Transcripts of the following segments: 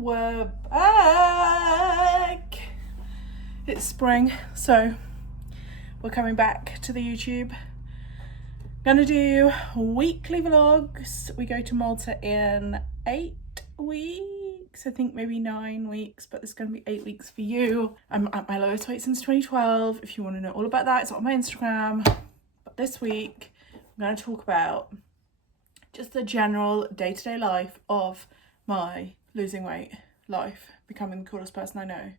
We're back. It's spring, so we're coming back to the YouTube. Gonna do weekly vlogs. We go to Malta in 8 weeks, I think maybe 9 weeks, but it's gonna be 8 weeks for you. I'm at my lowest weight since 2012. If you want to know all about that, it's on my Instagram. But this week I'm gonna talk about just the general day-to-day life of my losing weight life, becoming the coolest person I know,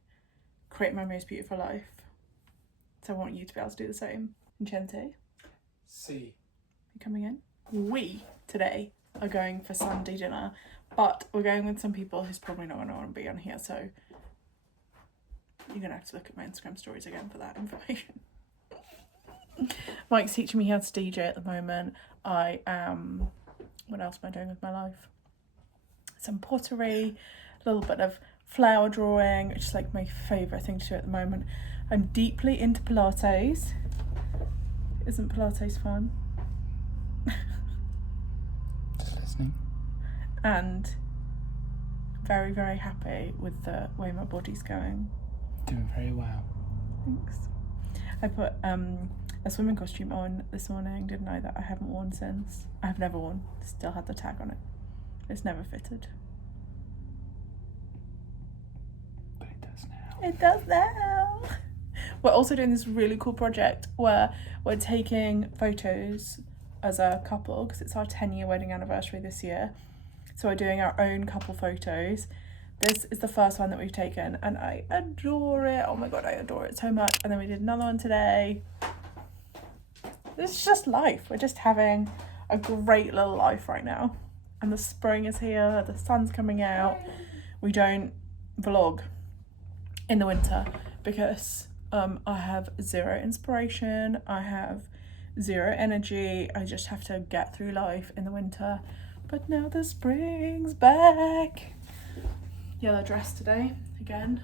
creating my most beautiful life. So I want you to be able to do the same. Enchanté. See. You coming in? We today are going for Sunday dinner, but we're going with some people who's probably not going to want to be on here, so you're going to have to look at my Instagram stories again for that information. Mike's teaching me how to DJ at the moment. What else am I doing with my life? Some pottery, a little bit of flower drawing, which is like my favourite thing to do at the moment. I'm deeply into Pilates. Isn't Pilates fun? Just listening. And very, very happy with the way my body's going. Doing very well. Thanks. I put a swimming costume on this morning, didn't I, that I haven't worn since. I've never worn, still had the tag on it. It's never fitted. But it does now. It does now. We're also doing this really cool project where we're taking photos as a couple, because it's our 10-year wedding anniversary this year. So we're doing our own couple photos. This is the first one that we've taken and I adore it. Oh my god, I adore it so much. And then we did another one today. This is just life. We're just having a great little life right now. And the spring is here, the sun's coming out. We don't vlog in the winter because I have zero inspiration. I have zero energy. I just have to get through life in the winter. But now the spring's back. Yellow dress today, again.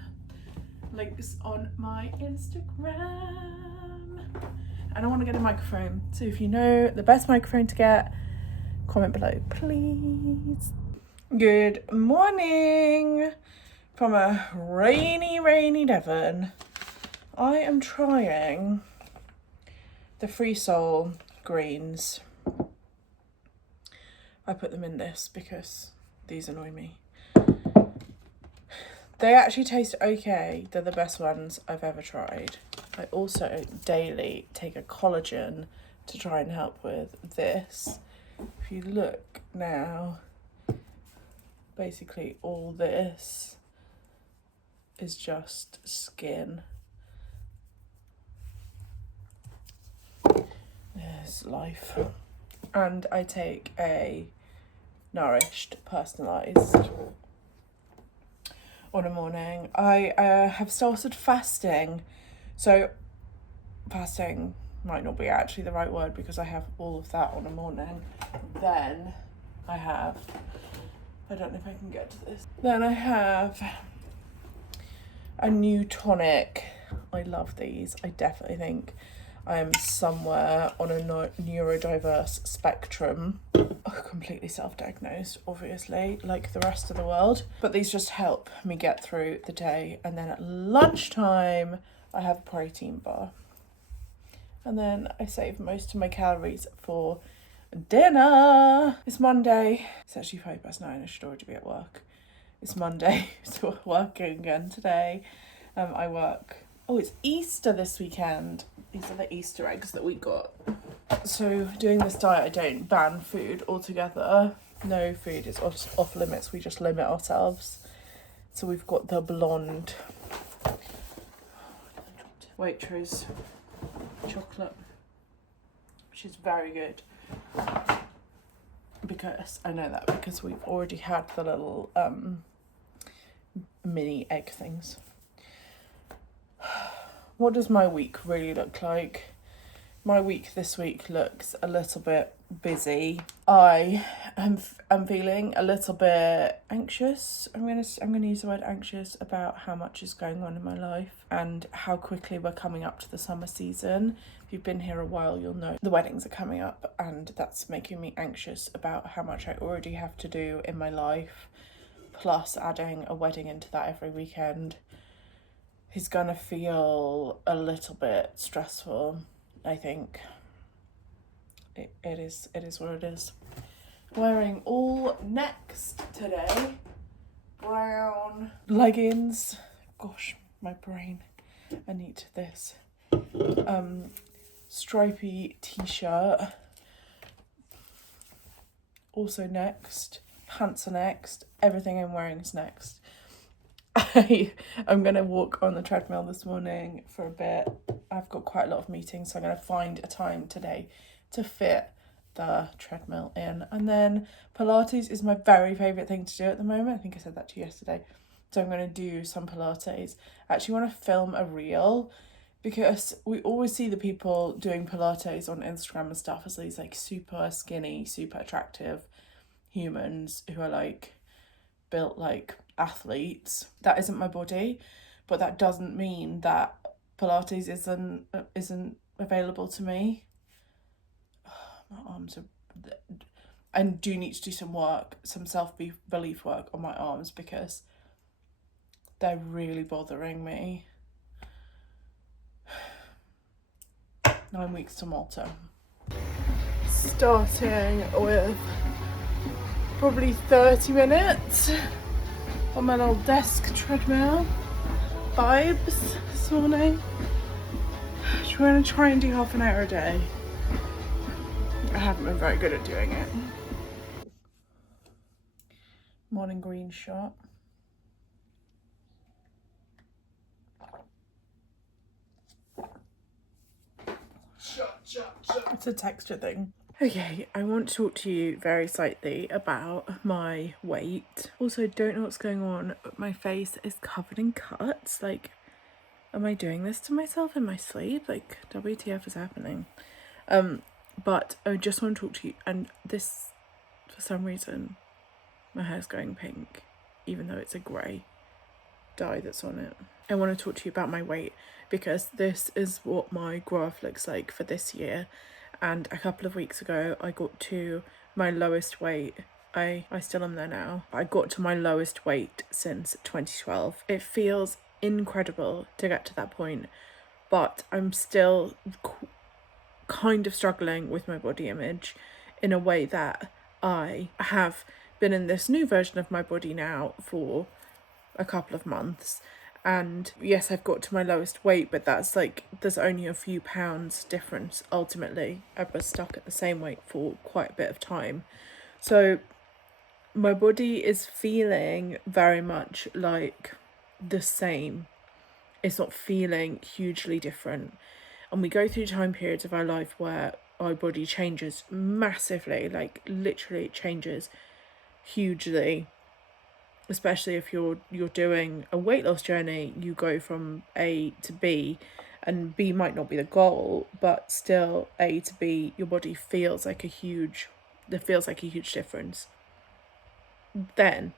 Links on my Instagram. And I want to get a microphone. So if you know the best microphone to get, comment below, please. Good morning from a rainy Devon. I am trying the Free Soul greens. I put them in this because these annoy me. They actually taste okay. They're the best ones I've ever tried. I also daily take a collagen to try and help with this. If you look now, basically all this is just skin. There's life. And I take a nourished, personalised on a morning. I have started fasting. So fasting might not be actually the right word because I have all of that on a morning. Then I don't know if I can get to this. Then I have a new tonic. I love these. I definitely think I am somewhere on a neurodiverse spectrum. Completely self-diagnosed, obviously, like the rest of the world. But these just help me get through the day. And then at lunchtime, I have a protein bar. And then I save most of my calories for dinner. It's Monday. It's actually 9:05. I should already be at work. It's Monday, so we're working again today. I work. Oh, it's Easter this weekend. These are the Easter eggs that we got. So doing this diet, I don't ban food altogether. No food is off limits. We just limit ourselves. So we've got the blonde Waitrose chocolate, which is very good. Because I know that because we've already had the little mini egg things. What does my week really look like? My week this week looks a little bit busy. I'm feeling a little bit anxious. I'm gonna use the word anxious about how much is going on in my life and how quickly we're coming up to the summer season. If you've been here a while, you'll know the weddings are coming up, and that's making me anxious about how much I already have to do in my life plus adding a wedding into that every weekend is gonna feel a little bit stressful, I think. It is what it is. Wearing all next today. Brown leggings. Gosh, my brain. I need this. Stripy t-shirt. Also next. Pants are next. Everything I'm wearing is next. I'm gonna walk on the treadmill this morning for a bit. I've got quite a lot of meetings, so I'm gonna find a time today to fit the treadmill in. And then Pilates is my very favourite thing to do at the moment. I think I said that to you yesterday. So I'm gonna do some Pilates. I actually want to film a reel because we always see the people doing Pilates on Instagram and stuff as these like super skinny, super attractive humans who are like built like athletes. That isn't my body, but that doesn't mean that Pilates isn't available to me. My arms are... I do need to do some work, some self-belief work on my arms because they're really bothering me. 9 weeks to Malta. Starting with probably 30 minutes on my little desk treadmill. Vibes this morning. I'm going to try and do half an hour a day. I haven't been very good at doing it. Morning green shot. It's a texture thing. Okay, I want to talk to you very slightly about my weight. Also, don't know what's going on, but my face is covered in cuts. Like, am I doing this to myself in my sleep? Like, WTF is happening? But I just want to talk to you, and this, for some reason, my hair's going pink, even though it's a grey dye that's on it. I want to talk to you about my weight because this is what my graph looks like for this year. And a couple of weeks ago, I got to my lowest weight. I still am there now. I got to my lowest weight since 2012. It feels incredible to get to that point, but I'm still kind of struggling with my body image in a way that I have been in this new version of my body now for a couple of months. And yes, I've got to my lowest weight, but that's like, there's only a few pounds difference ultimately. I was stuck at the same weight for quite a bit of time. So my body is feeling very much like the same. It's not feeling hugely different. And we go through time periods of our life where our body changes massively, like literally changes hugely. Especially if you're doing a weight loss journey, you go from A to B, and B might not be the goal, but still A to B, your body feels like a huge difference. Then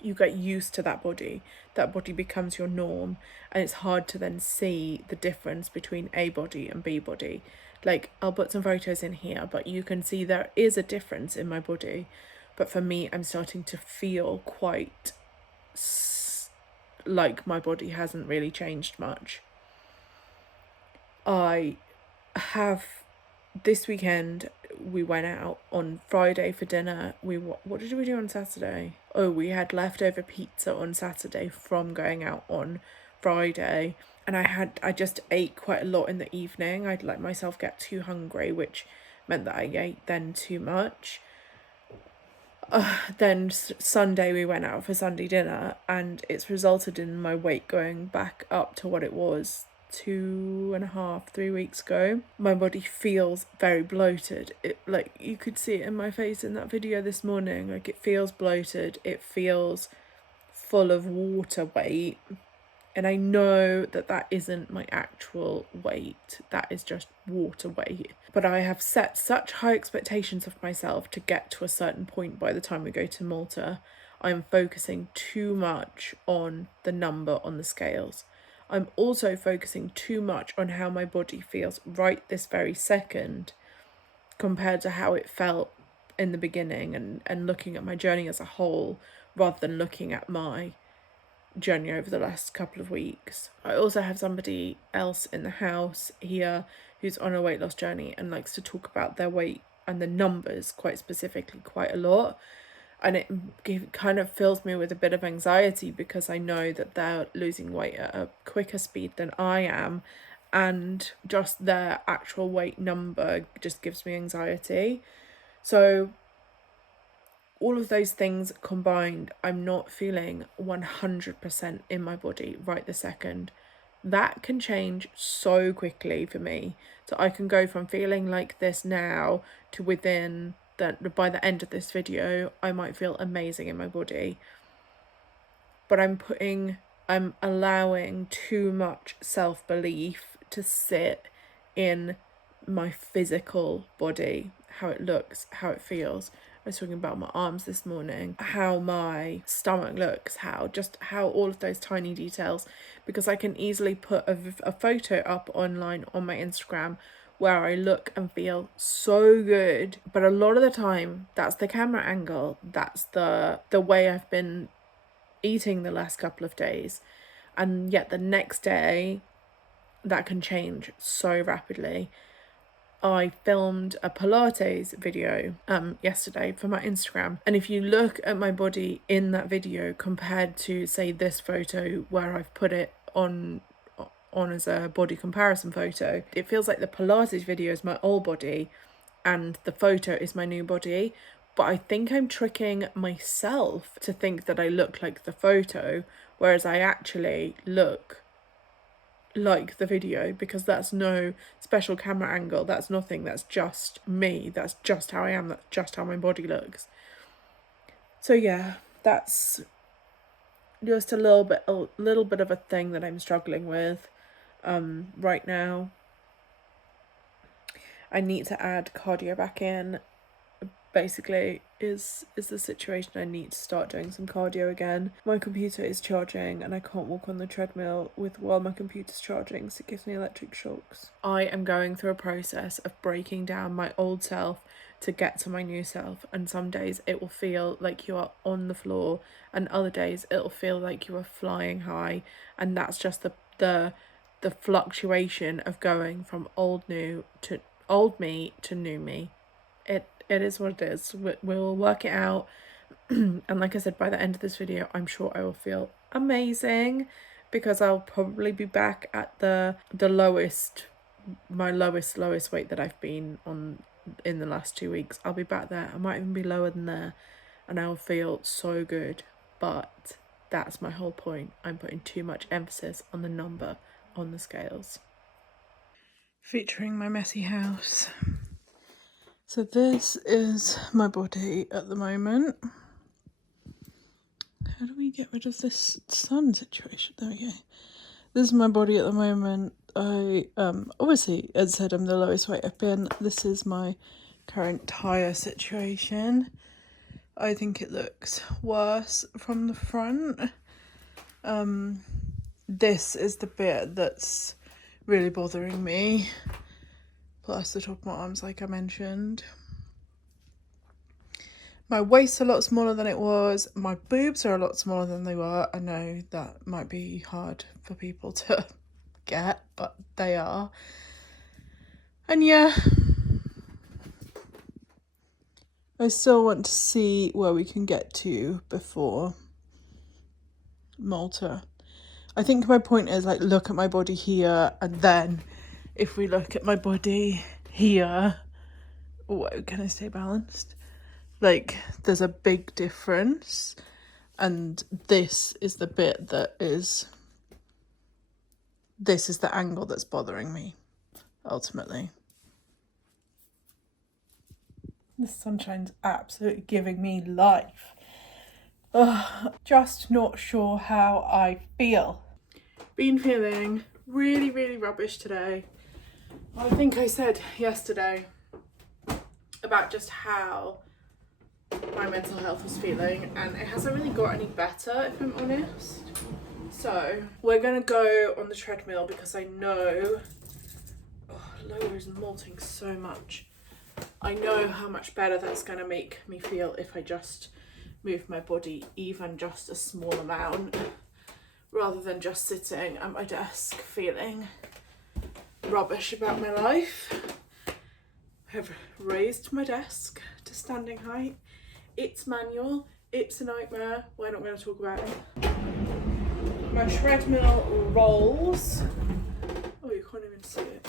you get used to that body becomes your norm, and it's hard to then see the difference between A body and B body. Like, I'll put some photos in here, but you can see there is a difference in my body. But for me, I'm starting to feel quite like my body hasn't really changed much. I have, this weekend, we went out on Friday for dinner. What did we do on Saturday? Oh, we had leftover pizza on Saturday from going out on Friday. And I just ate quite a lot in the evening. I'd let myself get too hungry, which meant that I ate then too much. Then Sunday we went out for Sunday dinner, and it's resulted in my weight going back up to what it was 2.5-3 weeks ago. My body feels very bloated. It, like, you could see it in my face in that video this morning. Like, it feels bloated, it feels full of water weight. And I know that that isn't my actual weight, that is just water weight. But I have set such high expectations of myself to get to a certain point by the time we go to Malta. I'm focusing too much on the number on the scales. I'm also focusing too much on how my body feels right this very second compared to how it felt in the beginning, and looking at my journey as a whole rather than looking at my journey over the last couple of weeks. I also have somebody else in the house here who's on a weight loss journey and likes to talk about their weight and the numbers quite specifically quite a lot, and it kind of fills me with a bit of anxiety because I know that they're losing weight at a quicker speed than I am, and just their actual weight number just gives me anxiety. So all of those things combined, I'm not feeling 100% in my body right this second. That can change so quickly for me. So I can go from feeling like this now to within that, by the end of this video, I might feel amazing in my body. But I'm allowing too much self-belief to sit in my physical body, how it looks, how it feels. I was talking about my arms this morning, how my stomach looks, how all of those tiny details, because I can easily put a photo up online on my Instagram where I look and feel so good, but a lot of the time that's the camera angle, that's the way I've been eating the last couple of days, and yet the next day that can change so rapidly. I filmed a Pilates video yesterday for my Instagram, and if you look at my body in that video compared to, say, this photo where I've put it on as a body comparison photo, it feels like the Pilates video is my old body and the photo is my new body. But I think I'm tricking myself to think that I look like the photo, whereas I actually look like the video, because that's no special camera angle, that's nothing, that's just me, that's just how I am, that's just how my body looks. So yeah, that's just a little bit of a thing that I'm struggling with right now. I need to add cardio back in, basically, is the situation. I need to start doing some cardio again. My computer is charging and I can't walk on the treadmill while my computer's charging, so it gives me electric shocks. I am going through a process of breaking down my old self to get to my new self, and some days it will feel like you are on the floor and other days it'll feel like you are flying high, and that's just the fluctuation of going from old me to new me. It is what it is. We'll work it out. And like I said, by the end of this video, I'm sure I will feel amazing, because I'll probably be back at my lowest weight that I've been on in the last 2 weeks. I'll be back there. I might even be lower than there, and I'll feel so good. But that's my whole point. I'm putting too much emphasis on the number on the scales. Featuring my messy house. So this is my body at the moment. How do we get rid of this sun situation? There we go. This is my body at the moment. I obviously, as I said, I'm the lowest weight I've been. This is my current tire situation. I think it looks worse from the front. This is the bit that's really bothering me. Plus the top of my arms, like I mentioned. My waist's a lot smaller than it was. My boobs are a lot smaller than they were. I know that might be hard for people to get, but they are. And yeah, I still want to see where we can get to before Malta. I think my point is, like, look at my body here, and then if we look at my body here, can I stay balanced? Like, there's a big difference, and this is the bit this is the angle that's bothering me, ultimately. The sunshine's absolutely giving me life. Ugh, just not sure how I feel. Been feeling really, really rubbish today. I think I said yesterday about just how my mental health was feeling, and it hasn't really got any better, if I'm honest. So we're gonna go on the treadmill because I know Lola is molting so much. I know how much better that's gonna make me feel if I just move my body even just a small amount, rather than just sitting at my desk feeling rubbish about my life. I have raised my desk to standing height. It's manual, it's a nightmare, we're not going to talk about it. My treadmill rolls. Oh, you can't even see it.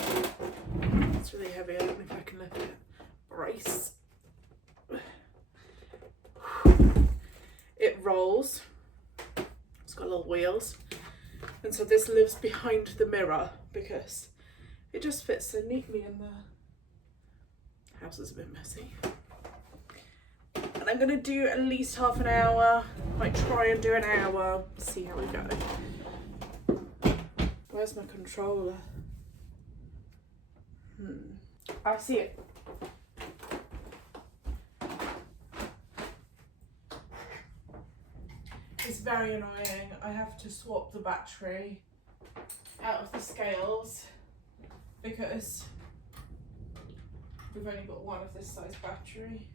It's really heavy, I don't know if I can lift it. Brace. It rolls. It's got little wheels. And so this lives behind the mirror because it just fits so neatly in the house is a bit messy. And I'm gonna do at least half an hour. Might try and do an hour. See how we go. Where's my controller? I see it. It's very annoying. I have to swap the battery out of the scales because we've only got one of this size battery.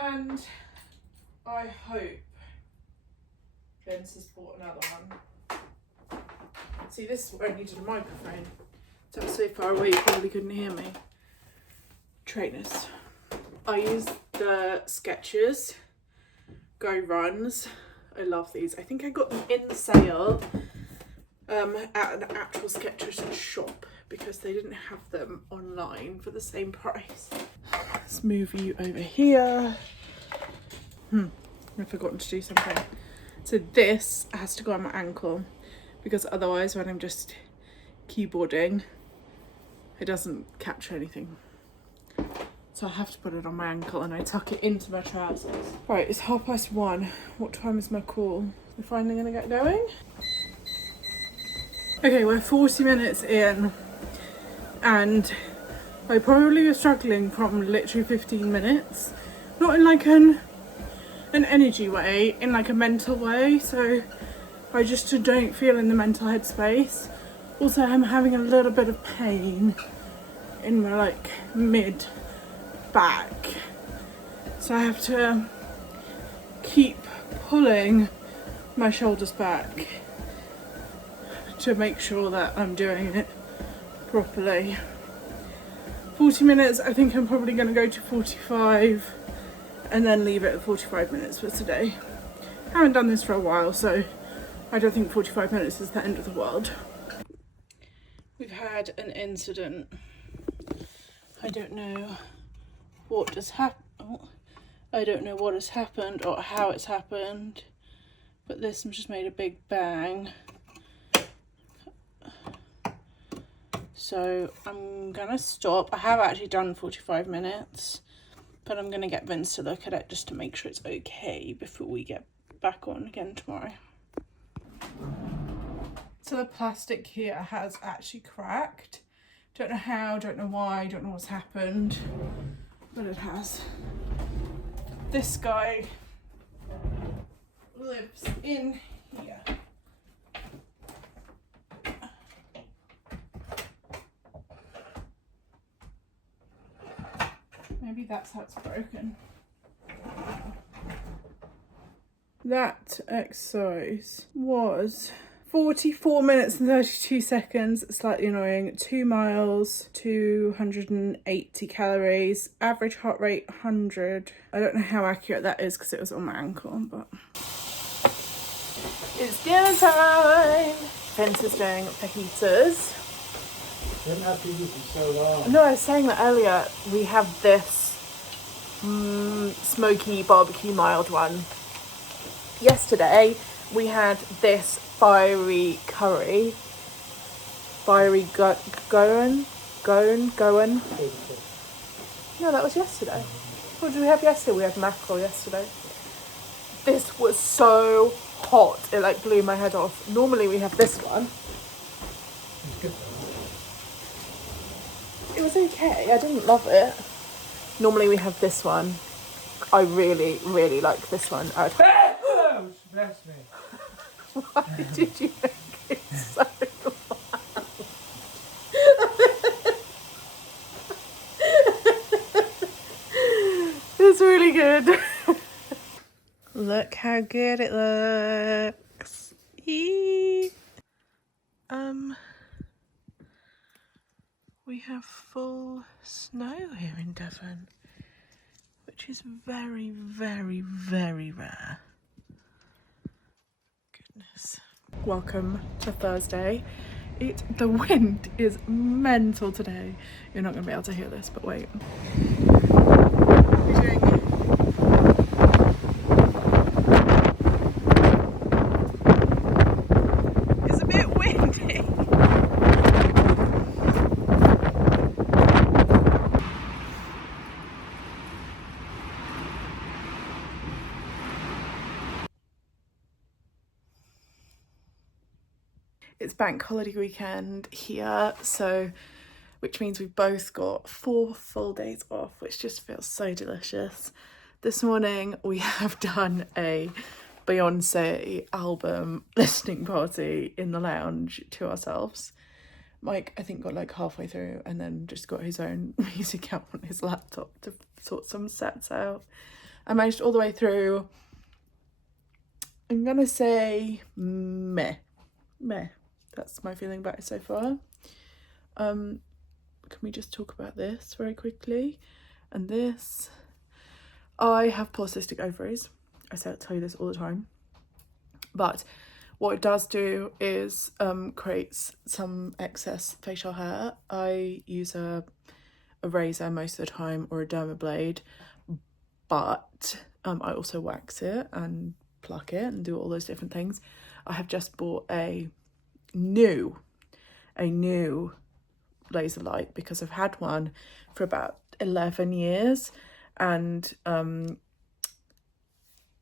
And I hope Vince has bought another one. See, this is where I needed a microphone. So I'm so far away you probably couldn't hear me. Trainers. I use the Skechers Go Runs. I love these. I think I got them in sale at an actual Skechers shop because they didn't have them online for the same price. Let's move you over here. I've forgotten to do something. So this has to go on my ankle because otherwise when I'm just keyboarding it doesn't capture anything. So I have to put it on my ankle and I tuck it into my trousers. Right, it's 1:30. What time is my call? We're finally gonna get going? Okay, we're 40 minutes in and I probably was struggling from literally 15 minutes. Not in like an energy way, in like a mental way. So I just don't feel in the mental headspace. Also, I'm having a little bit of pain in my like mid back. So I have to keep pulling my shoulders back to make sure that I'm doing it properly. 40 minutes, I think I'm probably going to go to 45 and then leave it at 45 minutes for today. I haven't done this for a while, so I don't think 45 minutes is the end of the world. We've had an incident. I don't know what has happened. I don't know what has happened or how it's happened, but this just made a big bang. So I'm gonna stop. I have actually done 45 minutes, but I'm gonna get Vince to look at it just to make sure it's okay before we get back on again tomorrow. So the plastic here has actually cracked. Don't know how, don't know why, don't know what's happened, but it has. This guy lives in here. Maybe that's how it's broken. That exercise was 44 minutes and 32 seconds, slightly annoying. 2 miles, 280 calories, average heart rate 100. I don't know how accurate that is because it was on my ankle, but it's dinner time. Vince is doing fajitas. You haven't had fajitas for so long. No, I was saying that earlier. We have this smoky barbecue mild one. Yesterday we had this fiery curry. Fiery goan. No, that was yesterday. What did we have yesterday? We had mackerel yesterday. This was so hot, it like blew my head off. Normally we have this one. It's good though. It was okay, I didn't love it. Normally we have this one. I really, really like this one. Oh, bless me. Why did you make it so loud? It's really really good. Look how good it looks. Eee. We have full snow here in Devon, which is very, very, very rare. Goodness. Welcome to Thursday. The wind is mental today. You're not going to be able to hear this, but wait. What are you doing? It's a bit windy. It's bank holiday weekend here, so which means we've both got 4 full days off, which just feels so delicious. This morning we have done a Beyonce album listening party in the lounge to ourselves. Mike, I think, got like halfway through and then just got his own music out on his laptop to sort some sets out. I managed all the way through. I'm gonna say meh. That's my feeling about it so far. Can we just talk about this very quickly? And this, I have polycystic ovaries. I tell you this all the time. But what it does do is creates some excess facial hair. I use a razor most of the time or a dermablade, but I also wax it and pluck it and do all those different things. I have just bought a new laser light because I've had one for about 11 years, and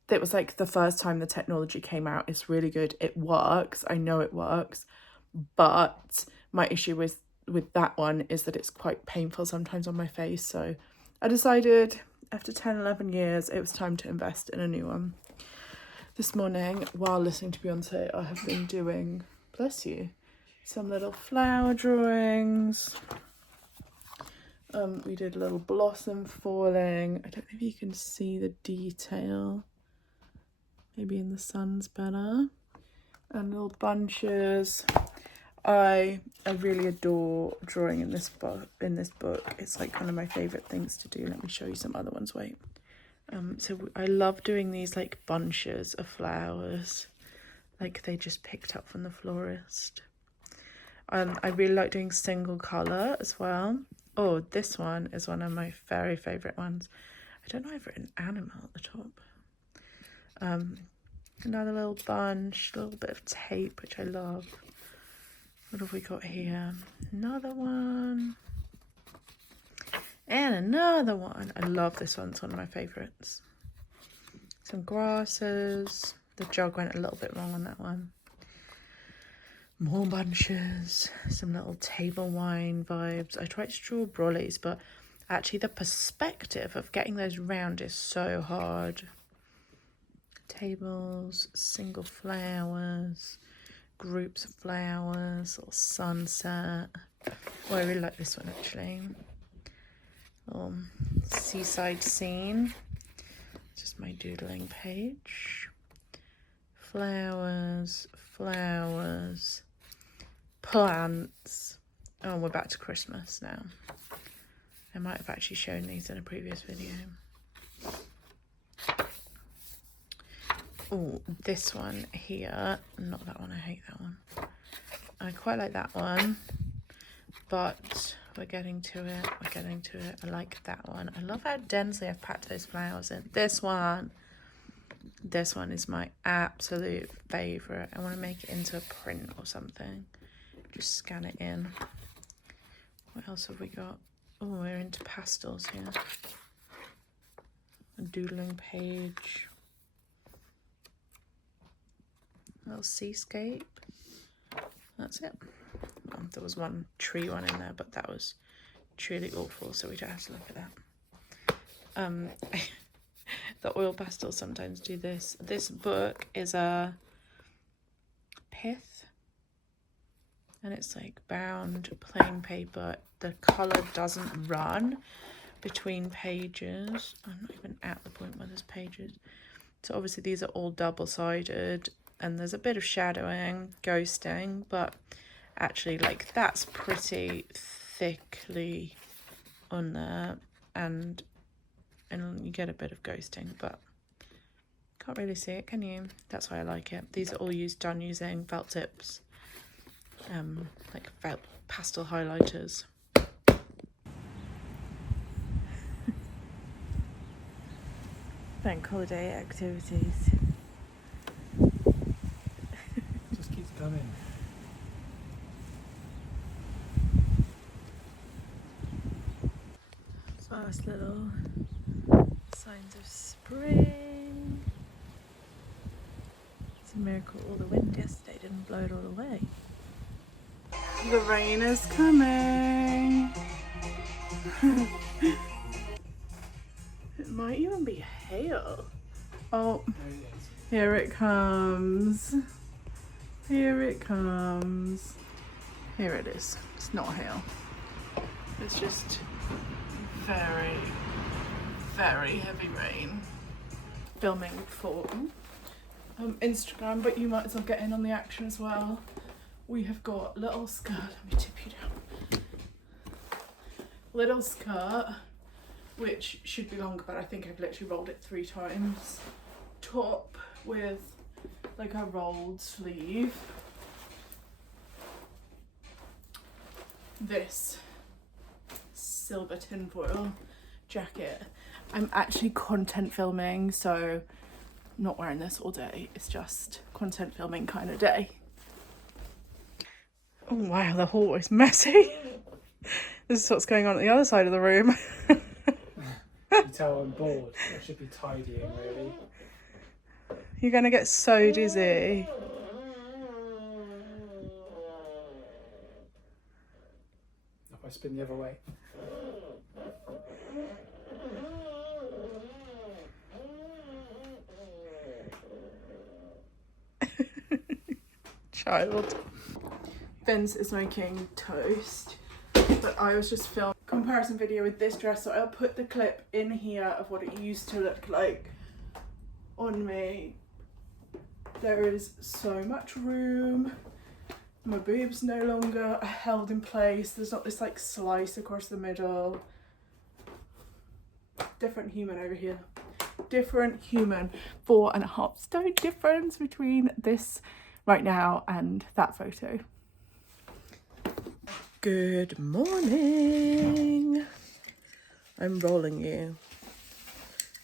it was like the first time the technology came out. It's really good. It works. I know it works, but my issue with that one is that it's quite painful sometimes on my face. So I decided after 10-11 years it was time to invest in a new one. This morning while listening to Beyonce, I have been doing, bless you, some little flower drawings. We did a little blossom falling. I don't know if you can see the detail. Maybe in the sun's better. And little bunches. I really adore drawing in this book. It's like one of my favourite things to do. Let me show you some other ones. Wait. So I love doing these like bunches of flowers, like they just picked up from the florist. I really like doing single colour as well. Oh, this one is one of my very favourite ones. I don't know, I've written animal at the top. Another little bunch, a little bit of tape, which I love. What have we got here? Another one. And another one. I love this one, it's one of my favourites. Some grasses. The jog went a little bit wrong on that one. More bunches, some little table wine vibes. I tried to draw brollies, but actually the perspective of getting those round is so hard. Tables, single flowers, groups of flowers, little sunset. Oh, I really like this one actually. Seaside scene. Just my doodling page. Flowers, plants. Oh, we're back to Christmas now. I might have actually shown these in a previous video. Oh, this one here. Not that one, I hate that one. I quite like that one, but we're getting to it. I like that one. I love how densely I've packed those flowers in. This one is my absolute favourite. I want to make it into a print or something. Just scan it in. What else have we got? Oh, we're into pastels here. A doodling page. A little seascape. That's it. Well, there was one tree one in there, but that was truly awful, so we don't have to look at that. The oil pastels sometimes do this. This book is a pith, and it's like bound plain paper. The colour doesn't run, between pages. I'm not even at the point where there's pages. So obviously these are all double-sided, and there's a bit of shadowing, ghosting, but actually like that's pretty thickly on there, and you get a bit of ghosting, but can't really see it, can you? That's why I like it. These are all done using felt tips, like felt pastel highlighters. Bank holiday activities. Just keeps coming. First little signs of spring. It's a miracle all the wind yesterday didn't blow it all away. The rain is coming. It might even be hail. Oh, here it comes. Here it comes. Here it is. It's not hail. It's just very, very heavy rain. Filming for Instagram, but you might as well get in on the action as well. We have got little skirt. Let me tip you down. Little skirt, which should be longer, but I think I've literally rolled it 3 times. Top with like a rolled sleeve. This silver tinfoil jacket. I'm actually content filming, so I'm not wearing this all day. It's just content filming kind of day. Oh wow, the hallway's messy. This is what's going on at the other side of the room. You tell I'm bored. I should be tidying, really. You're gonna get so dizzy. If I spin the other way. Child. Vince is making toast, but I was just filming a comparison video with this dress, so I'll put the clip in here of what it used to look like on me. There is so much room. My boobs no longer are held in place. There's not this like slice across the middle. Different human over here. Different human. 4.5 stone difference between this right now and that photo. Good morning. I'm rolling you.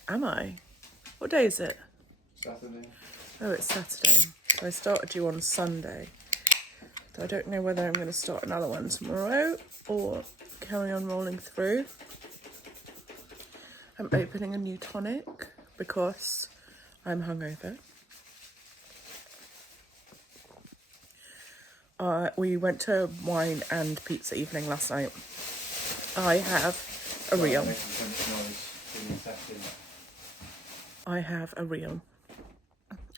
Am I? What day is it? Saturday. Oh, it's Saturday. So I started you on Sunday. So I don't know whether I'm going to start another one tomorrow or carry on rolling through. I'm opening a new tonic because I'm hungover. We went to wine and pizza evening last night. I have a reel. I have a reel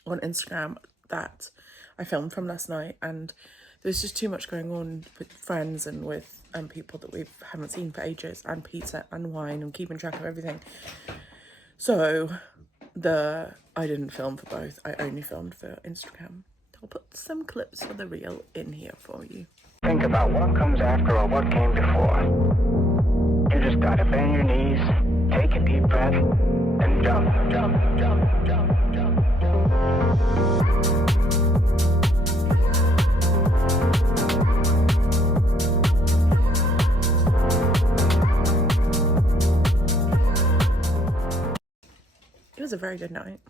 on Instagram that I filmed from last night, and there's just too much going on with friends and with people that we haven't seen for ages, and pizza and wine and keeping track of everything. So I didn't film for both. I only filmed for Instagram. I'll put some clips for the reel in here for you. Think about what comes after or what came before. You just gotta bend your knees, take a deep breath, and jump, jump, jump, jump, jump. It was a very good night.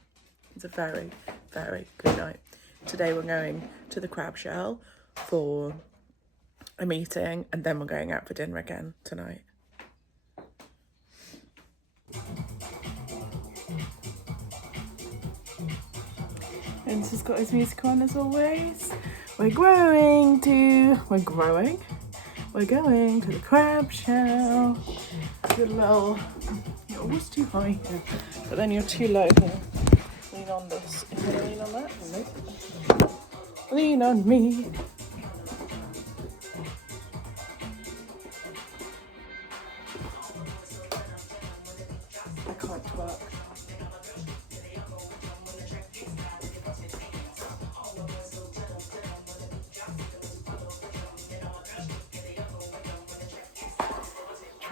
It's a very, very good night. Today we're going to the Crab Shell for a meeting, and then we're going out for dinner again tonight. Vince has got his music on as always. We're going to the Crab Shell. Good little, you're always too high here, but then you're too low here. Lean on this. If you lean on that, nope. Lean on me.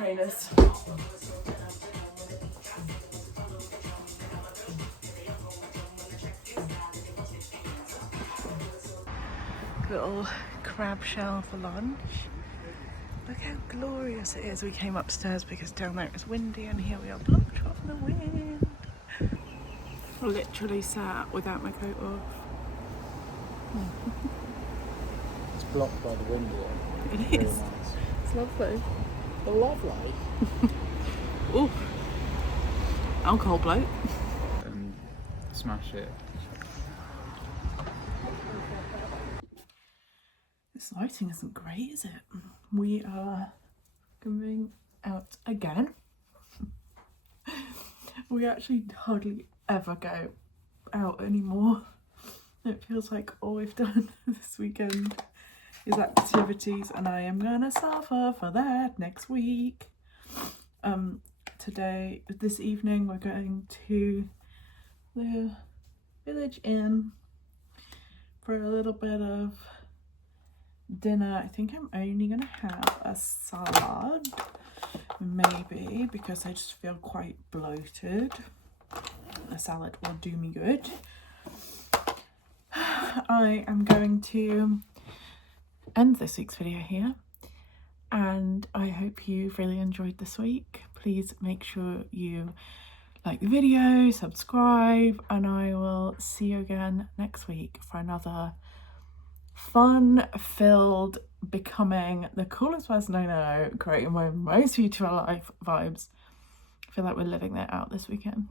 trainers. Little crab shell for lunch. Look how glorious it is. We came upstairs because down there it was windy, and here we are blocked from the wind. I literally sat without my coat off. It's blocked by the window. It Very is. nice. It's lovely. Lovely. Ooh. Alcohol bloat. And smash it. This lighting isn't great, is it? We are going out again. We actually hardly ever go out anymore. It feels like all we've done this weekend is activities, and I am gonna suffer for that next week. This evening we're going to the village inn for a little bit of dinner. I think I'm only gonna have a salad, maybe, because I just feel quite bloated. A salad will do me good. I am going to end this week's video here, and I hope you've really enjoyed this week. Please make sure you like the video, subscribe, and I will see you again next week for another fun-filled, becoming the coolest person I know, creating my most beautiful life vibes. I feel like we're living that out this weekend.